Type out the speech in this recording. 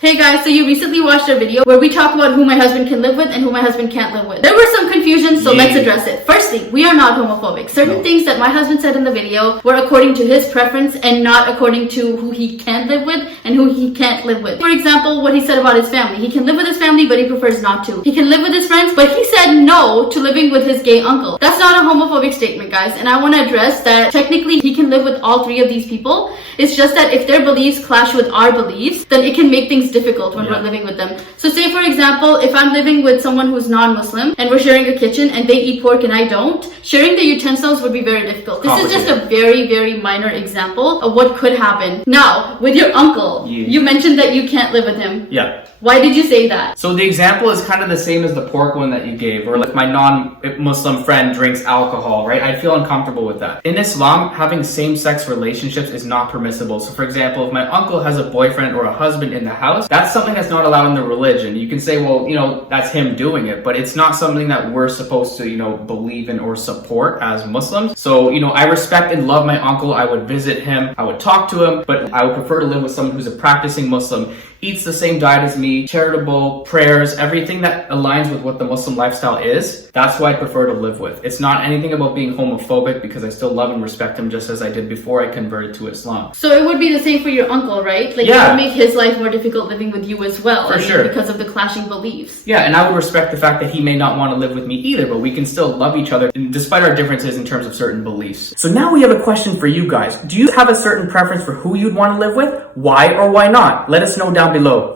Hey guys, so you recently watched a video where we talk about who my husband can live with and who my husband can't live with. There were some confusions, so let's address it. Firstly, we are not homophobic. Certain things that my husband said in the video were according to his preference and not according to who he can live with and who he can't live with. For example, what he said about his family. He can live with his family, but he prefers not to. He can live with his friends, but he said no to living with his gay uncle. That's not a homophobic statement, guys, and I want to address that technically he can live with all three of these people. It's just that if their beliefs clash with our beliefs, then it can make things difficult when we're living with them. So say for example, if I'm living with someone who's non-Muslim and we're sharing a kitchen and they eat pork and I don't, sharing the utensils would be very difficult. This is just a very, very minor example of what could happen. Now, with your uncle, you mentioned that you can't live with him. Yeah. Why did you say that? So the example is kind of the same as the pork one that you gave, or like my non-Muslim friend drinks alcohol, right? I feel uncomfortable with that. In Islam, having same-sex relationships is not permissible. So for example, if my uncle has a boyfriend or a husband in the house, that's something that's not allowed in the religion. You can say, well, that's him doing it, but it's not something that we're supposed to, believe in or support as Muslims. So, I respect and love my uncle. I would visit him. I would talk to him, but I would prefer to live with someone who's a practicing Muslim, eats the same diet as me, charitable, prayers, everything that aligns with what the Muslim lifestyle is. That's who I prefer to live with. It's not anything about being homophobic because I still love and respect him just as I did before I converted to Islam. So it would be the same for your uncle, right? Like, it would make his life more difficult living with you as well. For sure. Because of the clashing beliefs. Yeah, and I would respect the fact that he may not want to live with me either, but we can still love each other despite our differences in terms of certain beliefs. So now we have a question for you guys. Do you have a certain preference for who you'd want to live with? Why or why not? Let us know down below.